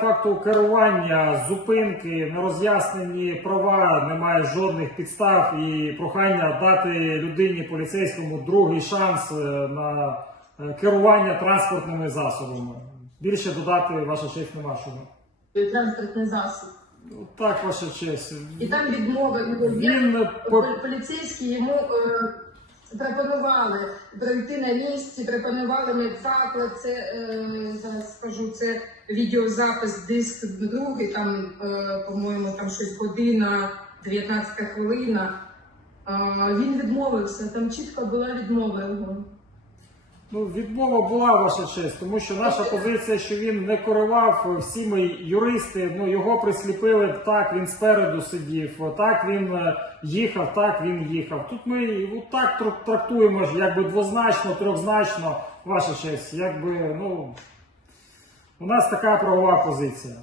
Факту керування, зупинки, нероз'яснені права, немає жодних підстав і прохання дати людині поліцейському другий шанс е, на е, керування транспортними засобами. Більше додати ваша честь нема що. транспортний засіб. Ну, Так, ваша честь. І там відмови Він е, по- Пол- поліцейські йому е, пропонували пройти на місці, пропонували медзаклад. Це е, зараз скажу, це відеозапис, диск другий, там, е, по-моєму, там щось година, 19 хвилина. Він відмовився, там чітко була відмова його. Ну, відмова була ваша честь, тому що наша позиція, що він не керував, всі ми юристи, ну його присліпили так, він спереду сидів, так він е, їхав, так він їхав. Тут ми так трактуємо якби двозначно, трьохзначно, ваша честь, якби, ну, у нас така правова позиція.